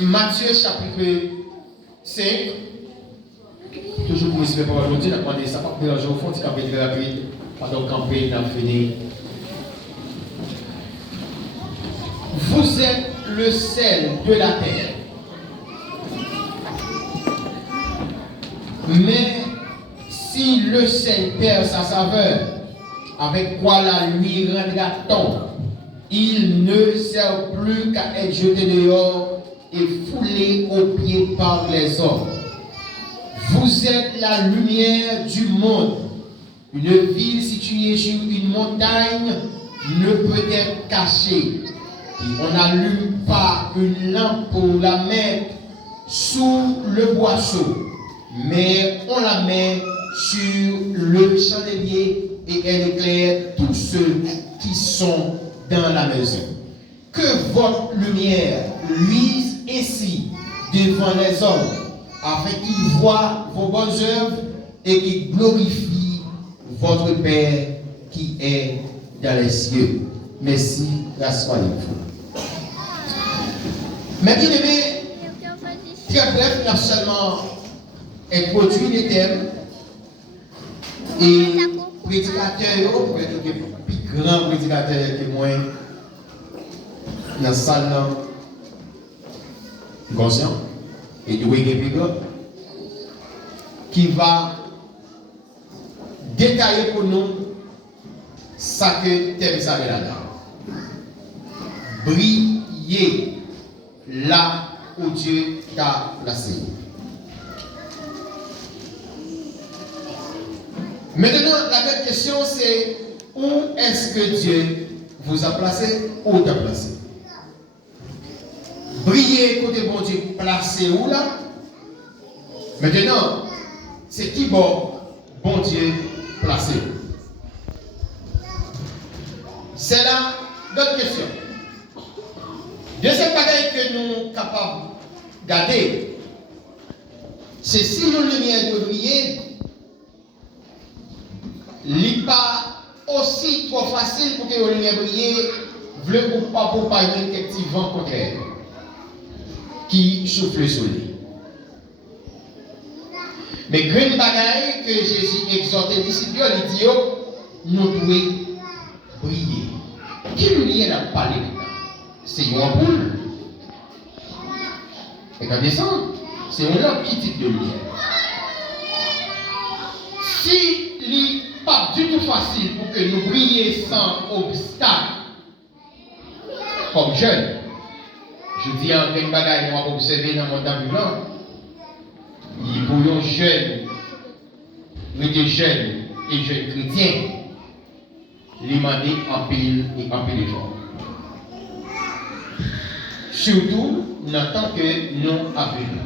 Matthieu chapitre 5. Toujours pour respect pour aujourd'hui, on a demandé ça pas mélanger au fond, c'est camper très rapide. Pendant camper, on a fini. Vous êtes le sel de la terre. Mais si le sel perd sa saveur, avec quoi la lui rendra-t-on? Il ne sert plus qu'à être jeté dehors et foulé aux pieds par les hommes. Vous êtes la lumière du monde. Une ville située sur une montagne ne peut être cachée. Et on n'allume pas une lampe pour la mettre sous le boisseau, mais on la met sur le chandelier et elle éclaire tous ceux qui sont dans la maison. Que votre lumière luise ainsi devant les hommes, afin qu'ils voient vos bonnes œuvres et qu'ils glorifient votre Père qui est dans les cieux. Merci, rassoyez-vous. Mais bien aimé, très bref, il a seulement introduit les thèmes et prédicateur, peut-être que plus grand prédicateur que moi, dans la salle, conscient, et de Wiggy qui va détailler pour nous ce que thème ça est là-dedans. Briller là où Dieu t'a placé. Maintenant, la vraie question c'est où est-ce que Dieu vous a placé? Où t'a placé? Briller côté bon Dieu placé où là? Maintenant, c'est qui bon Dieu placé? C'est là d'autres questions. Deuxième bagaille que nous sommes capables de garder, c'est si nos lumières de briller, il n'est pas aussi trop facile pour que nos lumières brillent, veut ou pas pour pas un petit vent contraire qui souffle sur lui. Mais grande bagaille que Jésus exhorte les disciples, il dit nous devons briller. Qui lumière n'a pas les c'est une ampoule. Regardez ça. C'est une lampe qui type de lumière. Si il n'est pas du tout facile pour que nous brillions sans obstacle, comme jeunes, je dis en une bagaille, on va observer dans mon ambulant, il pour un jeune, des jeunes et jeunes chrétiens, les demander en pile et en pile d'efforts. Surtout, en tant que non aveugle.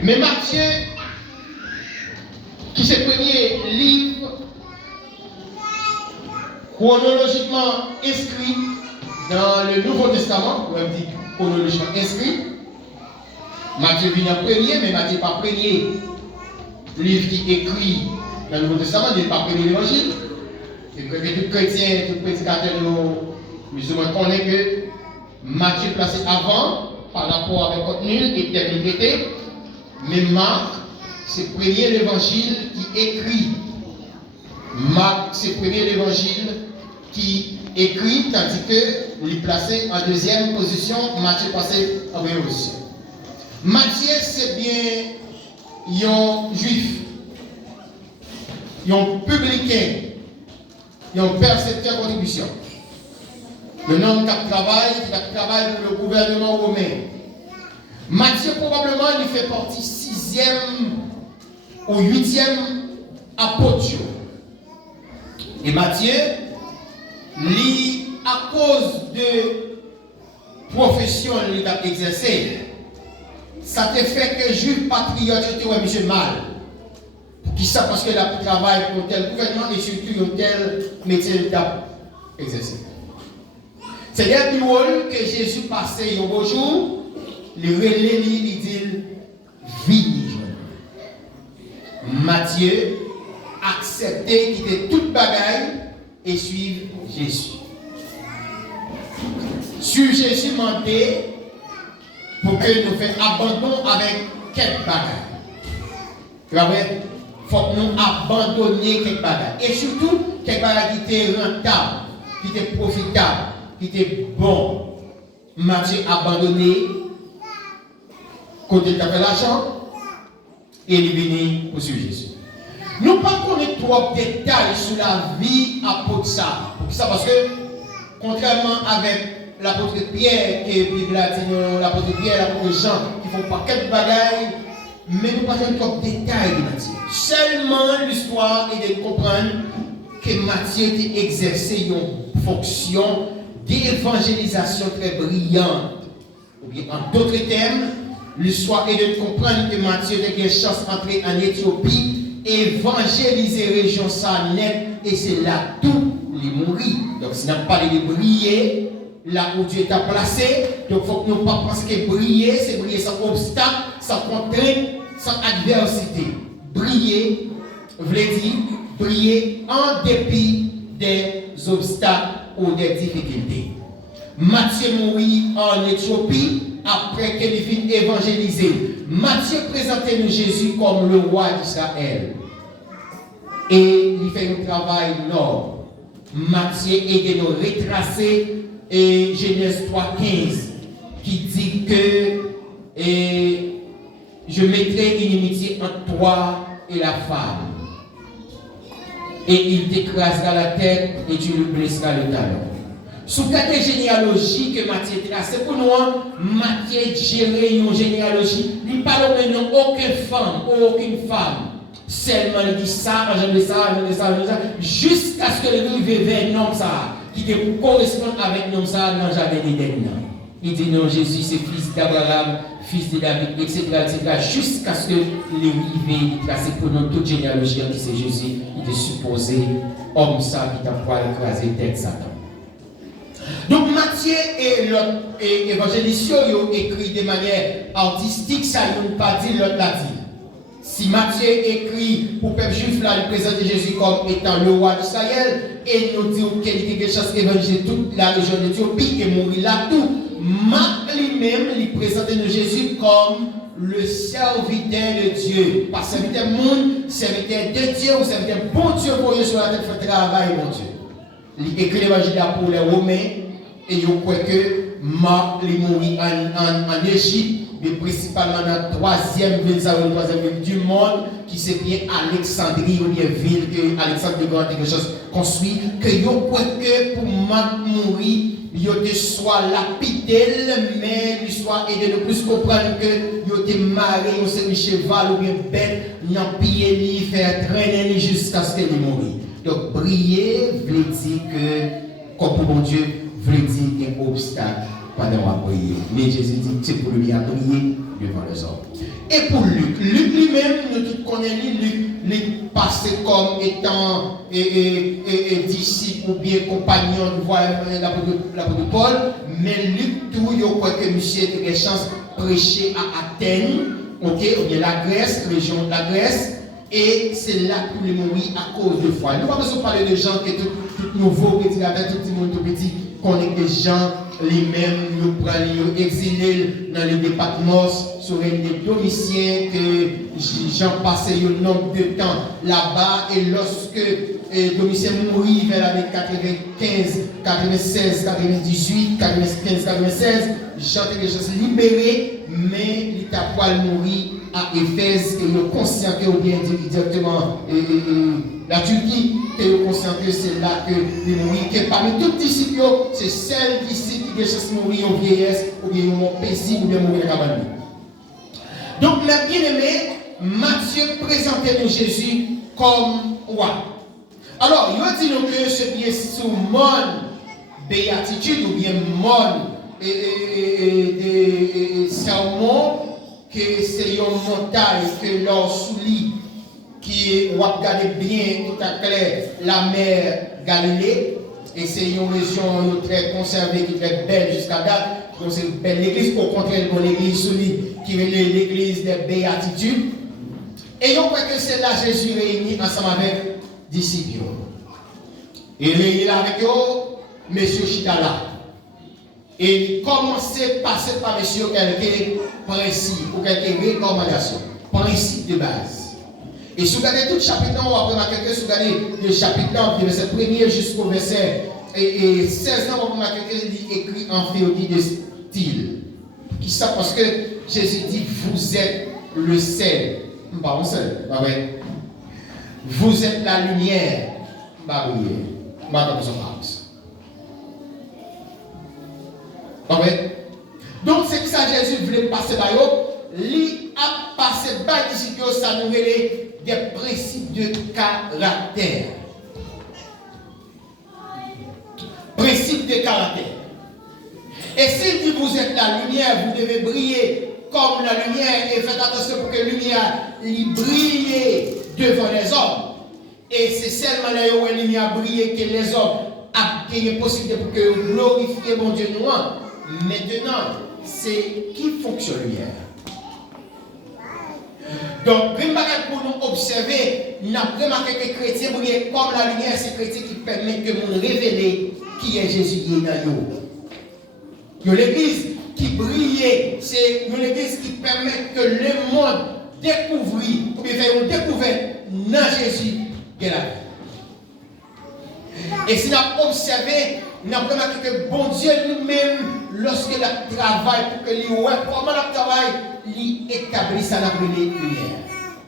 Mais Matthieu, qui est le premier livre chronologiquement inscrit dans le Nouveau Testament, on va dire chronologiquement inscrit, Matthieu vient en premier, mais Matthieu n'est pas premier livre qui est écrit dans le Nouveau Testament, il n'est pas premier l'évangile. Et que tout chrétien, tout prédicateur musulman connaît que Matthieu placé avant par rapport avec contenu et terminé, mais Marc, c'est le premier l'évangile qui écrit. Marc, c'est le premier l'évangile qui écrit, tandis que il est placé en deuxième position, Matthieu passé en première position. Matthieu, c'est bien un juif, un publicain, un percepteur de contribution. Le homme qui travaille pour le gouvernement romain. Matthieu, probablement, il fait partie 6e ou 8e apôtre. Et Matthieu, lui, à cause de profession qu'il a exercée, ça te fait que juif patriote, tu vois, monsieur mal. Pour qui ça? Parce qu'il a travaillé pour tel gouvernement et surtout un tel métier qu'il a exercé. C'est là que Jésus passait un beau jour, le relais, il dit, vini. Matthieu acceptait quitter toute bagaille et suivre Jésus. Sur Jésus mentait, pour que nous fassions abandon avec quelques bagages. Il faut que nous abandonnions quelques bagages. Et surtout, quelques bagages qui étaient rentables, qui étaient profitables, qui étaient bons. Matthieu abandonné, côté de l'argent, et il est venu pour suivre Jésus. Nous ne connaissons pas trop de détails sur la vie apôtre ça. Parce que, contrairement avec l'apôtre Pierre, qui est l'apôtre Pierre, l'apôtre Jean, qui font pas quelques bagailles, mais nous ne connaissons pas trop de détails de Matthieu. Seulement l'histoire est de comprendre que Matthieu a exercé une fonction d'évangélisation très brillante. Ou bien, en d'autres termes, l'histoire est de comprendre que Matthieu a eu chance d'entrer en Éthiopie, évangéliser la région ça net, et c'est là tout les mourir. Donc, si on a parlé de briller, là où Dieu t'a placé, donc il faut que nous ne pas penser que briller, c'est briller sans obstacle, sans contrainte, sans adversité. Briller, veut dire briller en dépit des obstacles ou des difficultés. Matthieu mourit en Éthiopie après qu'il finit évangéliser. Matthieu présentait nous Jésus comme le roi d'Israël. Et il fait un travail noble. Matthieu aide nous retracer Genèse 3,15 qui dit que je mettrai une inimitié entre toi et la femme. Et il t'écrasera la tête et tu lui blesseras le talon. Sous cette généalogie que Matthieu trace, pour nous, Matthieu gérer une généalogie. Il ne parle maintenant aucune femme, aucune femme. Seulement il dit ça, j'en ai ça, jusqu'à ce que le rive vers un homme ça, qui correspond avec un homme ça dans le jardin d'Éden. Il dit non, Jésus c'est fils d'Abraham, fils de David, etc. Jusqu'à ce que les rive tracé pour nous toute généalogie qui c'est Jésus, il est supposé homme ça qui t'a pas écrasé tête Satan. Donc Matthieu et l'autre évangéliste ont écrit de manière artistique, ça ils n'ont pas dit, l'autre l'a dit. Si Matthieu écrit pour le peuple juif, là, il présente Jésus comme étant le roi d'Israël, et nous dit qu'il était quelque chose évangéliser toute la région d'Éthiopie et mourir là tout. Marc lui-même, il présente Jésus comme le serviteur de Dieu. Pas serviteur monde, serviteur de Dieu, ou serviteur bon Dieu pour eux sur la tête, fait travail, mon Dieu. Il écrit l'évangile pour les Romains, et il croit que Marc est mort en Égypte, mais principalement dans la troisième ville du monde, qui c'est bien Alexandrie, ou bien ville que Alexandre le Grand quelque chose construit, que il croit que pour Marc mourir, il y soit lapidé, mais l'histoire est de plus comprendre que il y a marié, on s'est mis cheval ou bien bête, n'en piller ni faire traîner jusqu'à ce qu'il mourit. Donc, briller veut dire que, comme pour mon Dieu, veut dire qu'il y a un obstacle pendant la prière. Mais Jésus dit que c'est pour lui à prier devant les hommes. Et pour Luc lui-même, nous tous connaissons Luc passé comme étant disciple ou bien compagnon de l'apôtre Paul, mais Luc tout, il croit que monsieur a eu chance de prêcher à Athènes, ok, ou bien la Grèce, région de la Grèce. Et c'est là que les mourir à cause de foi. Nous ne pouvons pas parler de gens qui sont tout nouveaux, tout le monde tout petit, qu'on est des gens, les mêmes, nous prenons exilés dans le département, sur les Domitiens, que Jean passait un nombre de temps là-bas, et lorsque Domitien mourit vers l'année 95, 96, 98, 95, 96, Jean était déjà libéré, mais il n'a pas mourir à Éphèse, que nous conscient que, ou bien directement la Turquie, que nous conscient que c'est là que nous mourons, que parmi tous les disciples, c'est celle disciple qui déchisse mourir en vieillesse, ou bien en paisible, ou bien mourir en cabane. Donc, mes bien-aimés, Matthieu présentait nous Jésus comme roi. Alors, il dit que ce bien sous mon béatitude, ou bien mon sermon, que c'est une montagne que l'on soulit, qui on regarde bien tout à clair la mer Galilée, et c'est une région très conservée, qui est très belle jusqu'à date. Donc c'est une belle église, au contraire de l'église solide, qui est l'église des béatitudes. Et on voit que c'est là Jésus réuni ensemble avec les disciples. Et il est avec eux, M. Chitala. Et commencer par cette partie quelques principes ou quelques recommandations, principes de base. Et si vous regardez tout le chapitre, on va remarquer que si vous regardez le chapitre, du verset 1er jusqu'au verset 16, on va remarquer qu'il est écrit en théorie de style. Qui ça parce que Jésus dit, vous êtes le sel. Pas un seul, pas vrai. Vous êtes la lumière. Pas briller. Pas comme ça. Pas vrai. Donc c'est que ça Jésus voulait passer par eux. Il a passé par ici que ça nous relève des principes de caractère. Principes de caractère. Et s'il dit vous êtes la lumière, vous devez briller comme la lumière et faites attention pour que la lumière brille devant les hommes. Et c'est seulement là où la lumière brille que les hommes ont gagné possibilité pour que vous glorifiez mon Dieu nous. Maintenant, c'est qui fonctionne la lumière. Donc, pour nous observer, nous avons remarqué que les chrétiens brillent comme la lumière, c'est les chrétiens qui permettent que nous révéler qui est Jésus qui est dans nous. L'église qui brille, c'est l'église qui permet que le monde découvre, ou bien faire une découverte dans Jésus qui est la vie. Et si nous avons observé, nous avons remarqué que bon Dieu lui-même, lorsqu'il travaille pour que lui, comment il travaille, il établit sa lumière.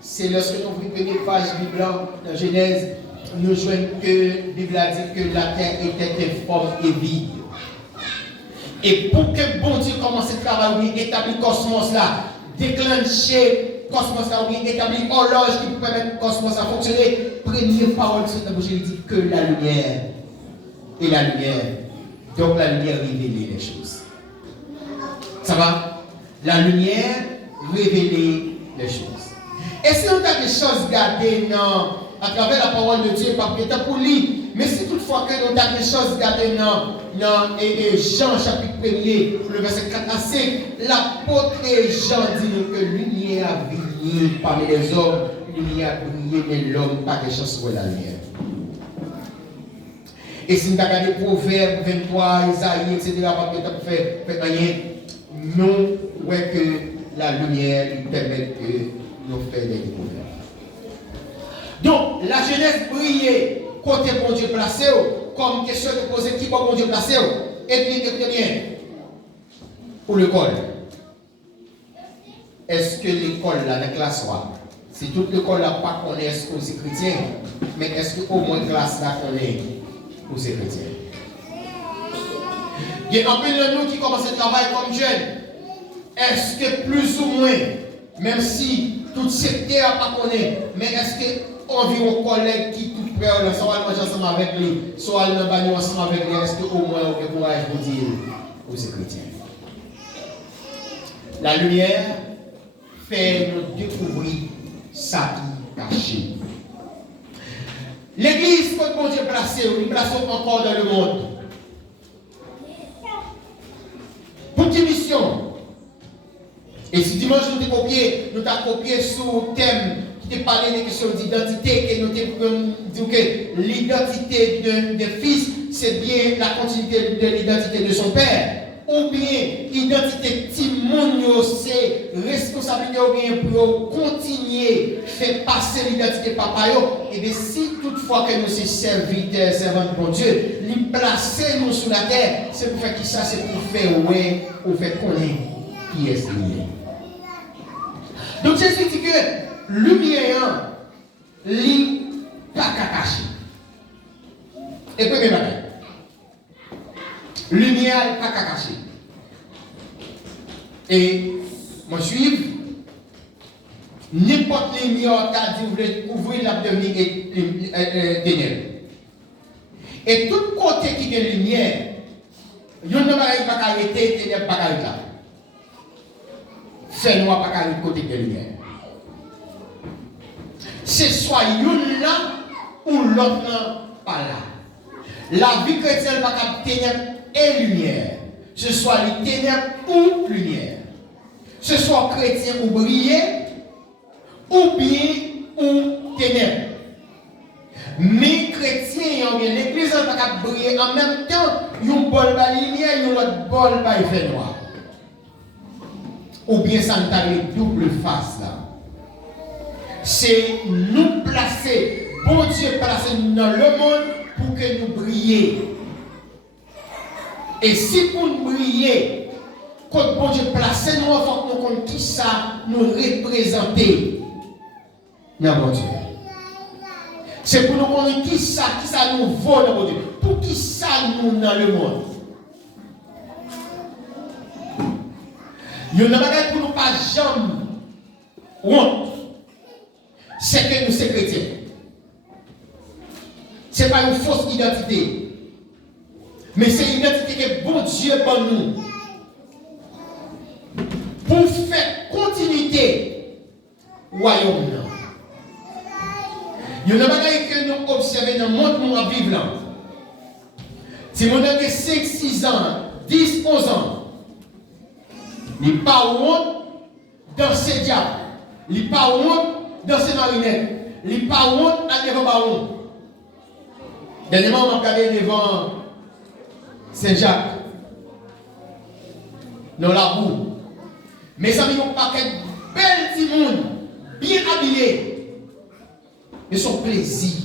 C'est lorsque nous ouvrons la première page Bible dans Genèse, nous joignons que la Bible a dit que la terre était informe et vide. Et pour que bon Dieu commence à travailler, établir le cosmos là, déclencher le cosmos là, établir l'horloge qui permet le cosmos à fonctionner, première parole de la bouche, il dit que la lumière et la lumière. Donc la lumière révèle les choses. Ça va? La lumière révèle les choses. Et si on a des choses gardées à travers la parole de Dieu, pas peut-être pour lui, mais si toutefois que nous avons des choses gardées dans Jean chapitre 1er, le verset 4 à 5, l'apôtre Jean dit nous que lumière a brillé parmi les hommes, lumière a brillé, mais l'homme n'a pas de chance pour la lumière. Et si nous avons regardé Proverbes 23, Isaïe, etc., pas peut-être pour faire rien, nous voyons que la lumière nous permet que nous fassions des découvertes. Donc, la jeunesse brillait côté bon Dieu placé, comme question de poser qui bon Dieu placé. Et puis, écoutez bien, pour l'école. Est-ce que l'école, là, la classe, si toute l'école n'a pas connaît ce que c'est chrétien, mais est-ce qu'au moins la classe là connaît pour ces chrétiens? Il y a un peu de nous qui commencent à travailler comme jeunes. Est-ce que plus ou moins, même si tout secteur n'a pas connaît, mais est-ce que environ collègues qui tout près, soit manger ensemble avec lui, soit dans le bain ensemble avec lui, est-ce qu'au moins on a le courage pour dire aux chrétiens? La lumière fait nous découvrir ça qui est caché. L'église, quand bon Dieu placé, nous plaçons encore dans le monde. Pour quelle mission? Et si dimanche nous avons copié sur le thème qui te parlait des questions d'identité, que nous dit que l'identité de fils, c'est bien la continuité de l'identité de son père. Ou bien l'identité Timonio, c'est responsabilité ou bien pour continuer à faire passer l'identité papa. Et bien si toutefois que nous sommes serviteurs, servants de bon Dieu, nous placer nous sur la terre, c'est pour faire qui ça, c'est pour faire ouais, ou faire connaître qui est lié. Donc Jésus dit que lumière, li pas caché. Et puis même lumière pas caché. Et moi suivre n'importe les lumière qu'a dit ouvrir la devenir ténèbres. Et tout côté qui est lumière, il n'y a pas arrêter ténèbres pas arrêter là. C'est noir pas arrêter côté de lumière. C'est soit une là ou l'autre pas là. La vie chrétienne pas ténèbres et lumière. Ce soit les ténèbres ou lumière. Ce soit chrétien ou briller, ou bien ou ténèbres. Mais chrétiens, l'église n'a pas briller en même temps, un bol par lumière, un autre bol par fait noir. Ou bien ça nous a une double face là. C'est nous placer, bon Dieu placer dans le monde pour que nous brillions. Et si pour nous briller, quand bon Dieu place nous, il faut que nous connaissions qui ça nous représenter. Non, bon Dieu. C'est pour nous connaître qui ça nous vaut dans mon Dieu. Pour qui ça nous dans le monde. Il y a une chose pour nous pas jamais honte. C'est que nous sommes chrétiens. Ce n'est pas une fausse identité. Mais c'est une identité que bon Dieu pour nous. Pour faire continuité royaume. Il y a une chose que nous observons dans le monde où nous vivons là. Si nous avons 5, 6 ans, 10, 11 ans, il n'y a pas honte dans ces diables. Il n'y a pas honte dans ces marinettes. Il n'y a pas honte à devant baron. Dernièrement, on a regardé devant Saint-Jacques. Dans la boue. Mes amis, on pas qu'un bel petit monde, bien habillé. Mais son plaisir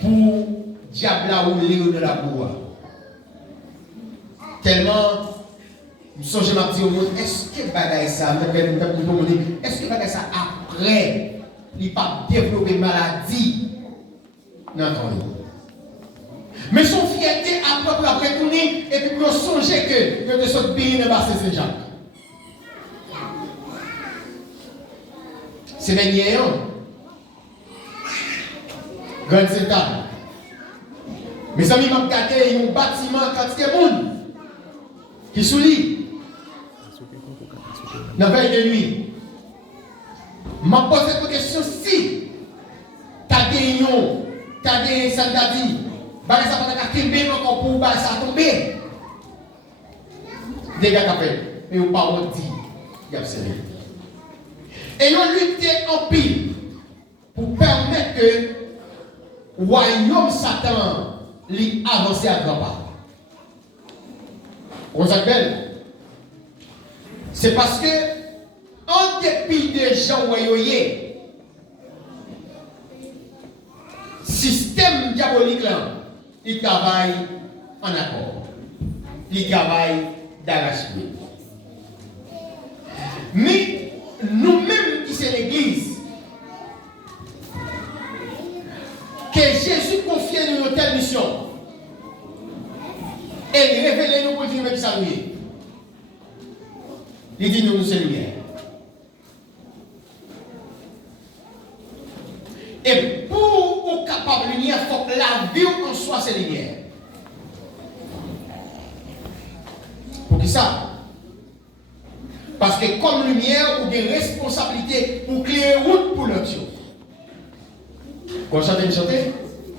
pour diable rouler de la boue. Tellement, je songe ma dire au monde, est-ce que bagaille ça, est-ce que bagaille ça après, il n'a pas développé maladie? Non, attendez. Mais son fierté après tourner et puis pour songer que de ce pays ne va pas Saint-Jacques. C'est dernier an. Grand Saint-Anne. Mes amis m'ont regardé un bâtiment quantité de monde qui sous lit. Dans la veille de nuit. M'a posé une question si t'as des sandadi, bah ça va tomber encore pour bah ça tomber. Des gars t'appellent, mais ou pas on dit, il y a observé. Et on lutté en pile pour permettre que le royaume Satan lui avance à grand pas. On s'appelle. C'est parce que, en dépit des gens royaués, système diabolique là, il travaille en accord. Il travaille d'arrache-pied. Mais nous-mêmes qui sommes l'église, que Jésus confie nous une telle mission, et il révèle nous pour dire qui ça nous est. Il dit nous sommes lumière. Et pour être capable de lumière, il faut que la vie en soi c'est lumière. Pour qui ça? Parce que comme lumière, ou des responsabilités pour créer route pour l'autre. Quand j'entends chanter,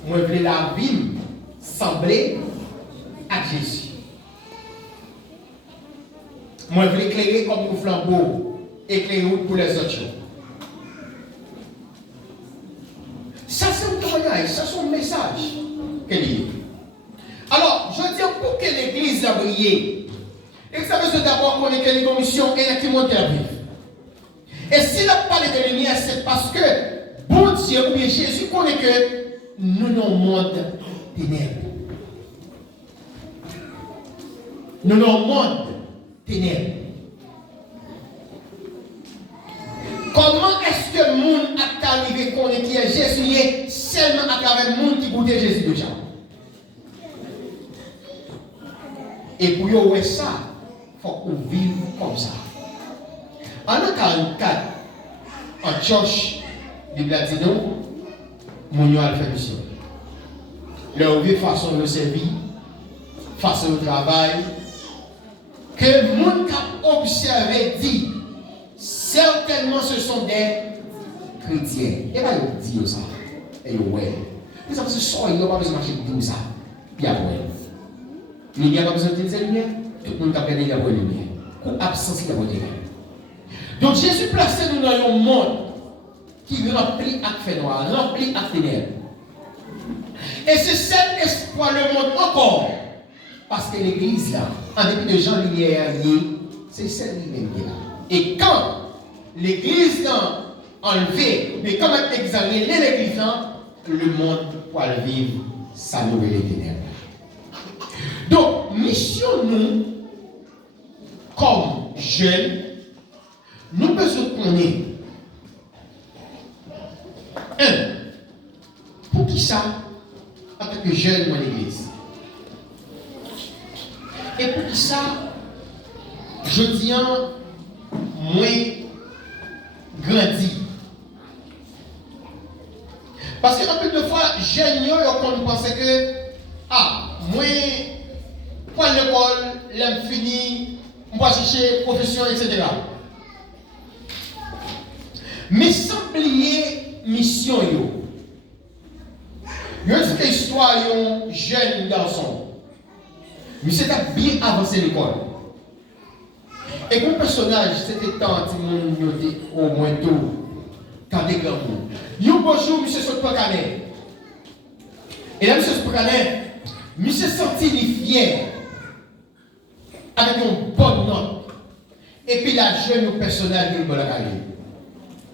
moi je veux la vie sembler à Jésus. Moi je veux éclairer comme un flambeau, éclairer route pour les autres. Ça c'est un témoignage, ça c'est un message qu'elle y a. Alors, je dis pour que l'église a brillé, et ça veut d'abord qu'on ait une commission et qui monte la vie. Et s'il a parlé de lumière, c'est parce que bon Dieu ou bien Jésus connaît que nous nous monde ténèbres. Nous nous monde ténèbres. Comment est-ce que le monde a arrivé qu'on est qui est Jésus seulement à travers le monde qui goûtait Jésus déjà? Et pour y ça, il faut qu'on vive comme ça. En 1944, en church, Bible a dit non, mon a fait mission. Leur vie façon de servir, façon de travail, que le monde qui a observé dit, certainement ce sont des chrétiens. Et bien, ils disent ça. Et ouais. Mais ça, c'est ça, ils n'ont pas besoin de marcher pour ça. Puis après, il n'y a pas besoin d'utiliser la lumière. Tout le monde a perdu la lumière. Ou absence de la lumière. Donc Jésus place nous dans un monde qui remplit avec fait noir, remplit avec ténèbres. Et c'est cet espoir le monde encore Parce que l'église, là, en dépit de Jean Lumière, c'est celle-là qui est là. Et quand l'église là, enlevée, mais quand l'église enlevée, l'église là, le monde pourra vivre sa nouvelle éternelle. Donc, mission nous, comme jeunes, nous besoin connaître. Pour qui ça, en tant que jeune dans l'église? Et pour qui ça, je dis, moi, grandi. Parce que un peu de fois, jeunes, ils pensent que, moi, pour l'école, l'aime fini, on va chercher profession, etc. Mais sans oublier mission. Il y a une histoire d'un jeune garçon. Mais c'était bien avancé l'école. Et mon personnage, c'était tant que au moins tout, quand des grands mots. Un beau jour, M. Sotpakané. Et là, M. Sotpakané, M. senti fier, avec une bonne note. Et puis la jeune personnage, il la cahier.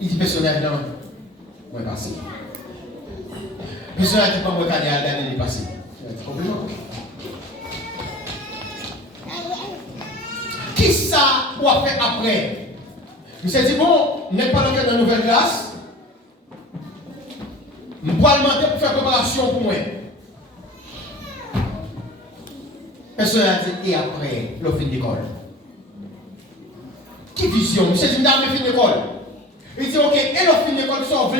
Il dit personnage, non, moi passé. Personnage qui pas moi cahier à l'année passée. Qui ça pour faire après? Je me suis dit, bon, n'est pas dans une nouvelle classe. Je vais demander pour faire préparation pour moi. Personne a dit, et après, le fin d'école. Qui vision? Je me suis dit, je fin d'école. Il dit, ok, et le fin d'école, si on veut,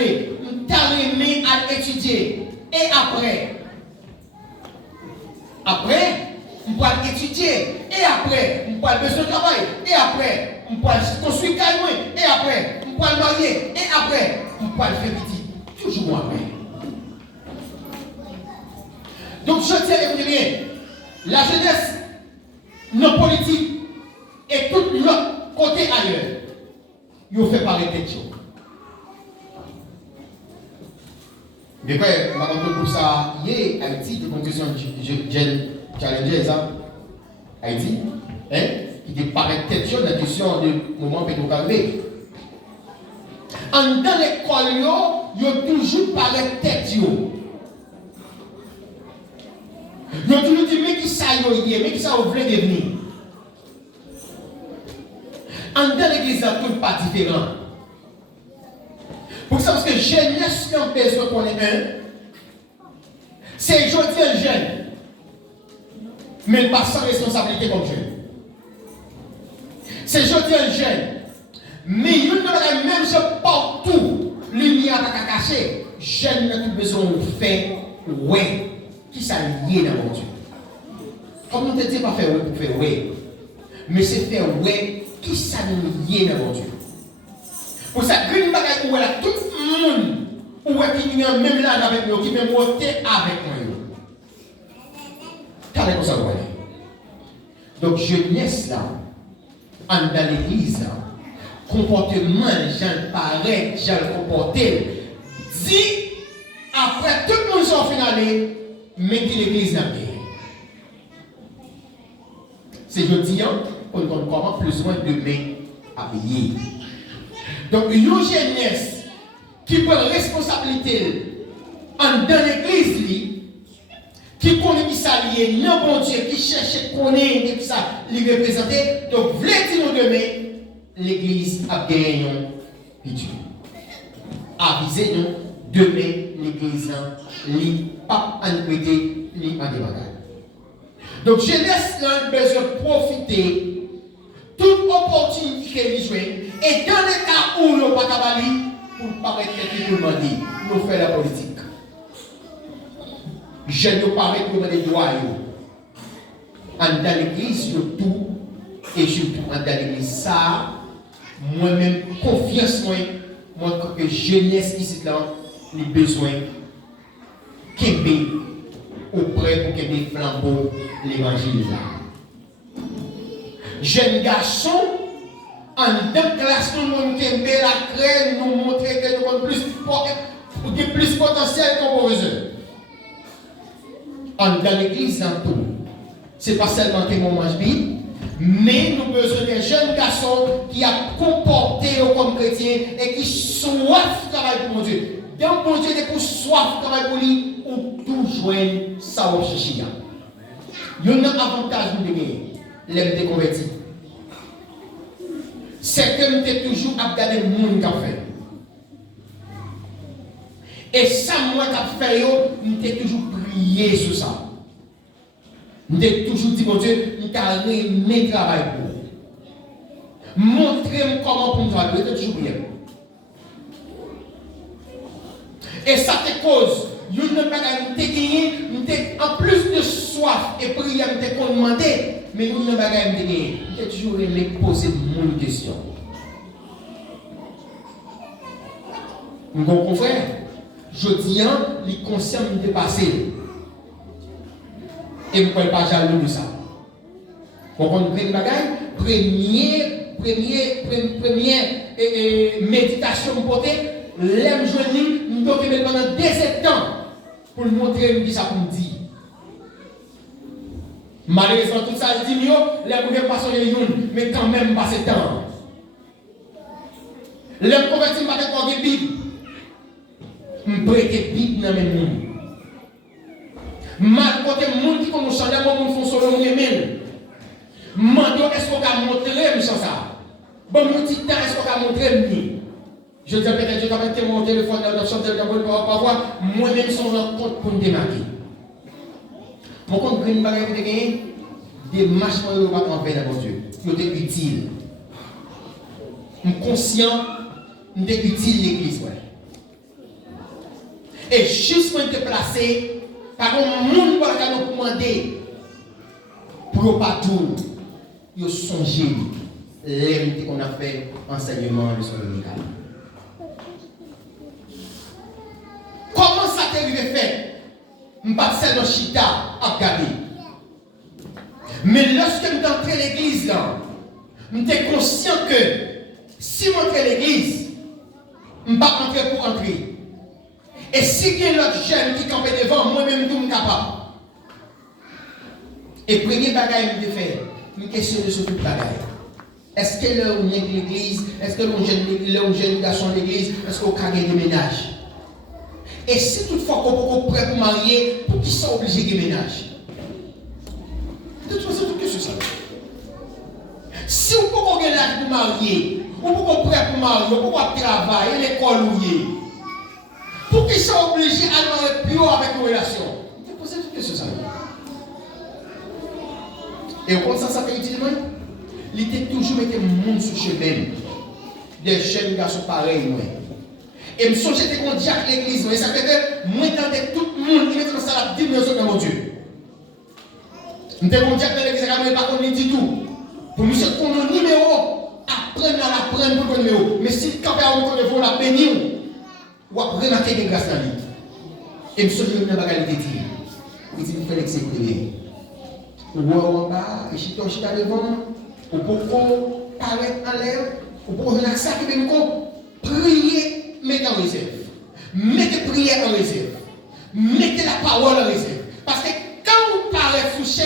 je aimé à étudier. Et après? Après, on peut étudier. Et après, on peut besoin de travail. Et après, on peut construire calme. Et après, on peut marier. Et après, on peut faire petit. Toujours après. Donc, je tiens à vous dire, la jeunesse, nos politiques et tout l'autre côté ailleurs, ils ont fait parler de tête. Mais quoi, madame, pour ça, hier, Haïti, de conclusion, jeune challenger, ça, Haïti, qui paraît tête dans la question du moment pétrocarbé. En dans l'école, ils ont toujours parlé tête. Ils ont toujours dit, mais qui ça y est, mais qui ça vous voulez devenir. En dans l'église, tout n'est pas différent. Pour ça, parce que jeunesse, quand besoin qu'on est un, c'est aujourd'hui un jeune, mais pas sans responsabilité comme jeune. C'est aujourd'hui un jeune, mais il y a même chose partout, lumière à cacher, jeune n'a tout besoin de faire, ouais, qui ça lié dans mon Dieu. Comme nous te disons pas faire ouais pour faire ouais, mais c'est faire ouais, qui ça lié dans mon Dieu. Pour ça, green bagaille où elle a tout le monde, où elle qui est même là avec nous, qui même voter avec moi. T'as comme ça, vous voyez. Donc, jeunesse là, en dans l'église là, comportement, j'en paraît, j'en comporté, dit, après tout le monde s'en finale, mettez l'église dans le pied. C'est jeudi, on commence plus ou moins demain à payer. Donc, une jeunesse qui prend responsabilité en dans l'église, qui connaît qui ça lié, non bon Dieu, qui cherche à connaître qui ça lui représenter. Donc, voulez dire demain, l'église a gagné un Dieu. Avisez-nous, demain, l'église n'a pas en prêté, ni en débattre. Donc, jeunesse a besoin de profiter toute opportunité qu'elle joue. Et dans le cas où nous ne pas capable pour paraître tout le monde dit, nous faisons la politique. Je ne paraît pour demander droit. En dans l'église, tout, et surtout en dans l'église, ça, moi-même, confiance, moi, que jeunesse ici, là, les besoins, qu'aimer auprès pour qu'aimer flambeau l'évangile. Jeunes garçons, en deux classes, nous montrons la crème, nous montrons que nous avons plus potentiel qu'on professeur. En dans l'église, dans tout, Ce n'est pas seulement que mon mange bien, mais nous avons besoin d'un jeune garçon qui a comporté comme chrétien et qui soif de travail pour mon Dieu. Donc, mon Dieu, est pour soif de travail pour lui, ou tout joindre ça au chichi. Il y a un avantage de gagner, l'aime de converti. C'est que nous sommes toujours à regarder le monde qui a fait. Et ça, moi, qui a fait, nous sommes toujours prié sur ça. Nous avons toujours dit, mon Dieu, nous avons aimé travail pour vous. Montrez-moi comment pour nous travailler. Nous avons toujours prié. Et ça te cause, nous ne pas gagner, en plus de soif et prière, nous avons demandé, mais nous ne pas gagner. Nous avons toujours aimé poser mon question. Mon confrère, je dis, les conscients me dépassent. Et vous ne pouvez pas jaloux de ça. Pour qu'on prenne bagaille, première méditation portée, l'aime journée, nous devons mettre pendant 17 ans pour nous montrer ce ça pour nous dire. Malheureusement, tout ça, je dis mieux, l'aime ne pas songer une, mais quand même pas ce temps. L'aime convertir, je ne vais pas de Bible. Je prête Bible dans mes mondes. Mal côté monde qui commence à changer, moi mon font solo mon email. Mando est-ce qu'on va montrer me ça? Bon mon petit temps est-ce qu'on va montrer me? Je dis peut-être je vais mettre mon téléphone dans le chantier de pour voir moi même son compte pour me démarquer. Mon compte green bagaille de gagner des marches pour le pas envers mon Dieu. Il est utile. Je suis conscient de utile l'église ouais. Et juste pour te placer par contre, les gens qui nous demander pour pas tout, ils songent l'aime qu'on a fait enseignement de son dominical. Comment ça t'est arrivé fait? Je ne pas seulement chita à regarder. Mais lorsque nous entrons à l'église, nous sommes conscients que si nous entrons à l'église, nous ne pas entrer pour entrer. Et si il y a l'autre jeune qui campe devant, moi-même, tout le monde capable. Et premier bagage que je fais, une question de ce tout bagage. Est-ce que l'on est l'église? Est-ce que l'on jeune garçon de l'église? Est-ce qu'on a des ménages? Et si toutefois qu'on est prêt pour marier, pour qui sont obligés de ménage? De toute façon, tout que ça. Si on peut gagner l'âge pour marier, ou pour prêt pour marier, ou pour travailler, l'école où pour qu'ils soient obligés à demander plus haut avec nos relations. Je pose toutes les questions. Et au contraire, ça fait utile. Il était toujours avec le monde sur le chemin. Des jeunes garçons pareils. Et je me suis dit qu'on dit à l'église. Et ça fait que moi, j'entendais tout le monde qui met dans ça la dimension de mon Dieu. Je me dis à l'église, je ne pas qu'on dit tout. Pour nous, c'est qu'on a un numéro. Apprendre à l'apprendre pour le numéro. Mais si le campé a un numéro, la bénir. Ou à remarquer des grâces dans la vie. Et je me suis dit, il dit, il dit, Félix, c'est prier. Ou en bas, et chita devant, ou pour paraître en l'air, ou pour relaxer, prier, mettez en réserve. Mettez prière en réserve. Mettez la parole en réserve. Parce que quand vous parlez fouché,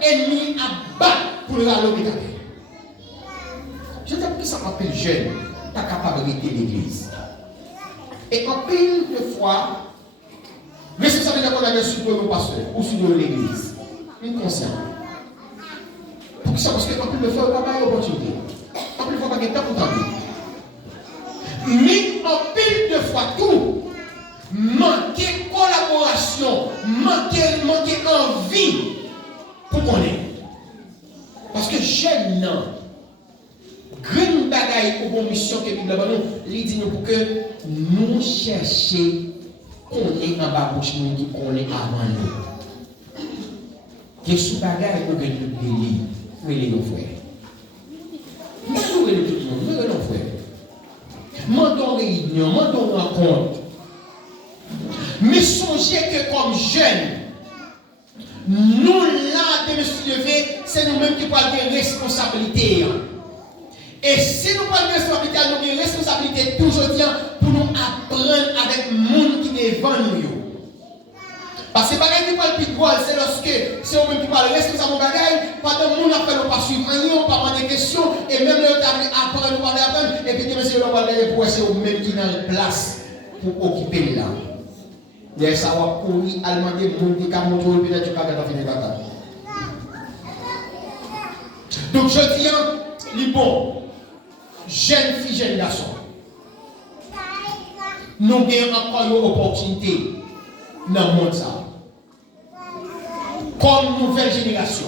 ennemi à battre pour le rallonger. Je dis que ça m'appelle jeune, ta capacité de l'église. Et en pile de fois, responsabilité qu'on avait sur le pasteur ou sur l'église, une conscience. Pour ça, parce que quand il me fait, on n'a pas d'opportunité. Quand il ne faut pas qu'il y ait temps pour t'entendre. Mais en pile de fois, tout, manquer collaboration, manquer envie pour qu'on ait. Parce que j'aime non. Grande bagaille pour une mission que Bible nous, il dit nous pour que nous cherchions qu'on est en bas bouche nous qu'on est avant nous. Que sous bagaille pour que nous les nos frères. Nous sommes tout le monde, nous nos frères. Mandons réunion, mandons rencontre. Mais songez que comme jeunes, nous là de nous lever, c'est nous-mêmes qui prenons des responsabilités. Et si nous prenons des responsabilités, nous avons des responsabilités toujours pour nous apprendre avec le monde qui est devant nous. Parce que par exemple, l'école picole, c'est lorsque c'est eux-mêmes qui parlent responsable de bagaille, pendant que nous n'avons pas suivre rien, on pas des questions, et même le temps apprendre, nous apprendre, et puis monsieur le parler pour c'est eux-mêmes qui dans la place pour occuper là. Et ça va courir, à demander le monde qui a montré, peut-être que tu vas finir bataille. Donc je dis, les bons, jeunes filles, jeunes garçons, nous avons encore une opportunité dans le monde ça. Comme nouvelle génération,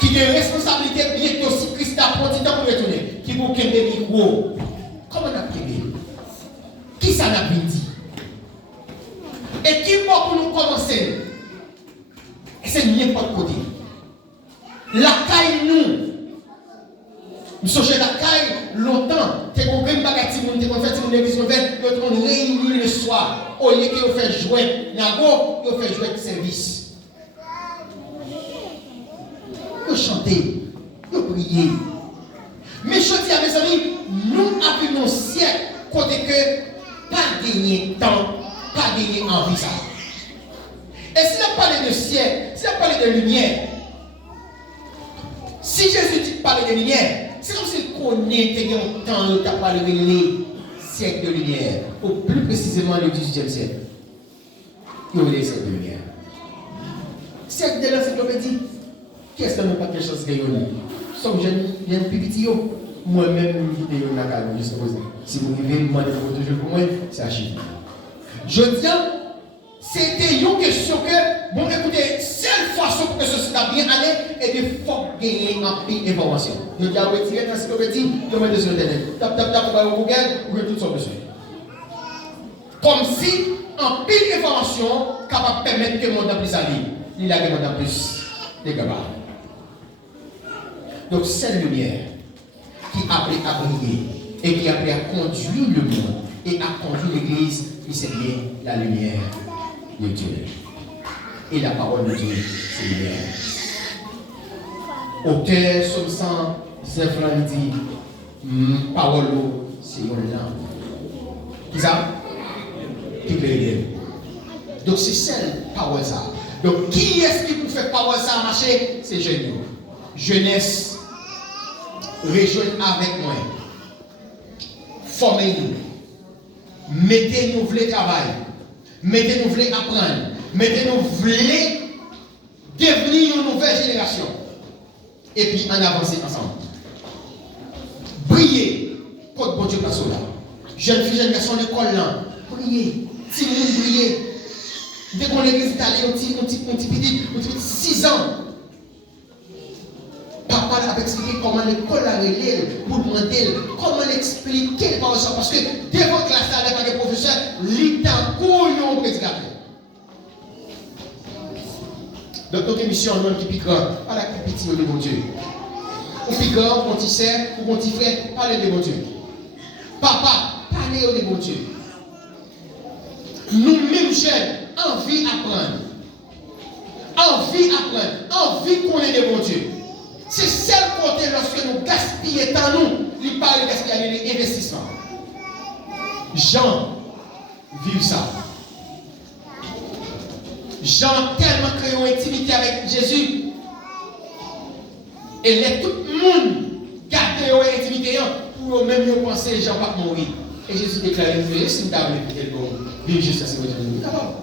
qui a une responsabilité bientôt si Christ a pris temps pour retourner, qui vous qu'un micro, comment on a pris? Qui ça n'a pas dit? Et qui va pour nous commencer? C'est n'importe côté. La caille nous sommes chez la caille longtemps. Tu as compris, tu as fait une église, on réunit le soir. Au lieu que vous faites jouer, vous faites jouer de service. Vous chantez, vous priez. Mais je dis à mes amis, nous avons un siècle côté que pas gagner temps, pas gagner envie ça. Et si on parle de siècle, si on parle de lumière, si Jésus dit parler de lumière, c'est comme s'il connaît un temps où tu as parlé de siècle de lumière, ou plus précisément le 18e siècle. Il y a des siècles de lumière. Siècle de l'encyclopédie, qu'est-ce que nous pas quelque chose que nous sommes jeunes, bien plus petits. Moi-même, je suis là, juste poser. Si vous vivez, moi, toujours pour moi, c'est à chiffre. Je dis, c'était une question que, bon, écoutez, seule façon pour que ce soit bien aller est de faut gagner en pile d'informations. Je dis à retirer l'encyclopédie, je mets sur Internet. Tap, tap, tap, on va au Google, vous avez tout ça dessus. Comme si, en pile d'informations, capable de permettre que le monde a plus aller. Il a que le monde a plus de gabarit. Donc, cette lumière qui a appris à briller et qui a appris à conduire le monde et à conduire l'Église, c'est bien la lumière de Dieu. Et la parole de Dieu, c'est lumière. Auteur, Somme 100, dit, parole, c'est une lampe. Qui ça? Qui peut aider. Donc c'est celle parole ça. Donc qui est-ce qui vous fait parole ça marcher? C'est jeunes. Jeunesse, rejoignez avec moi. Formez-nous. Mettez-nous le travail. Mettez-nous voulez apprendre. Mettez-nous voulez devenir une nouvelle génération. Et puis en avancer ensemble. Brillez. Côte bon Dieu place là. Jeunes filles, jeunes garçons d'école là. Brillez. Si vous brillez. Dès qu'on l'église est allé, on petit 6 ans. Papa a expliqué comment l'école a relé pour demander comment l'expliquer par ça. Parce que devant la classe, avec les professeurs, l'État couillon prédicateur. Donc, notre émission, nous qui piquons, pas la qui petit de mon Dieu. Ou piquant, ou petit sœur, ou petit frère, parlez de mon Dieu. Papa, parlez de mon Dieu. Nous-mêmes jeunes, envie d'apprendre. Envie d'apprendre. Envie de connaître de mon Dieu. C'est seul côté lorsque nous gaspillons dans nous, il parle de gaspiller les investissements. Jean vit ça. Jean tellement créé une intimité avec Jésus. Et les tout le monde garde une intimité pour eux-mêmes penser Jean va mourir. Et Jésus déclare, si vous avez écouté le bon, vivre jusqu'à ce que vous avez d'abord.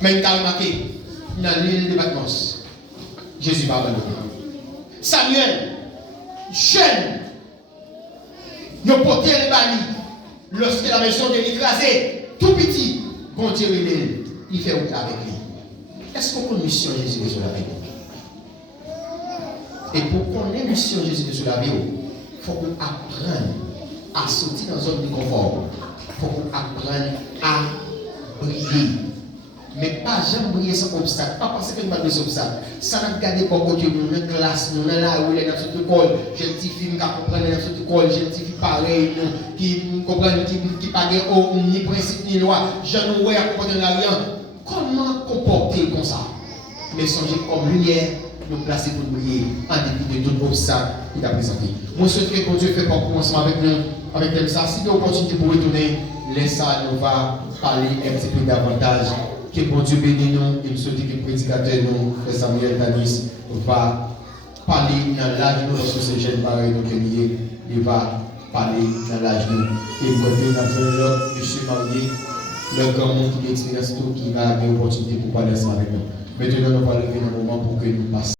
Mais il a remarqué, il a l'île de Patmos. Jésus va abandonner. Samuel, jeune, il a porté le banni. Lorsque la maison est écrasée, tout petit, bon Dieu, il fait route avec lui. Est-ce qu'on connaît mission Jésus de sur la vie? Et pour qu'on ait mission Jésus de sur la vie, il faut qu'on apprenne à sortir dans une zone de confort. Il faut qu'on apprenne à briller. Mais pas jamais briller sans obstacle. Pas parce que nous avons des obstacles. Ça n'a pas gardé pour côté nous, dans la classe, nous, dans la rue, dans notre école. J'ai des petits filles qui comprennent dans notre école. J'ai des petits filles pareilles, qui comprennent, qui ne pas ni principe ni loi. Je ne vois pas rien. Comment comporter comme ça? Mais songez comme lumière, nous placer pour briller en dépit de tout obstacle qui t'a présenté. Moi, je souhaite que Dieu fait pour commencer avec nous, avec ça. Si vous avez l'opportunité pour retourner, laissez ça, nous va parler un petit peu davantage. Que bon Dieu bénisse nous, il me souhaite que le prédicateur nous, Frère Samuel Tanis, va parler dans l'âge nous, lorsque ces jeunes pareils nous liés, il va parler dans l'âge nous. Et vous côté, nous avons l'autre, monsieur marié, le grand monde qui expérience tout, qui va avoir l'opportunité pour parler avec nous. Maintenant, nous allons lever un moment pour que nous passions.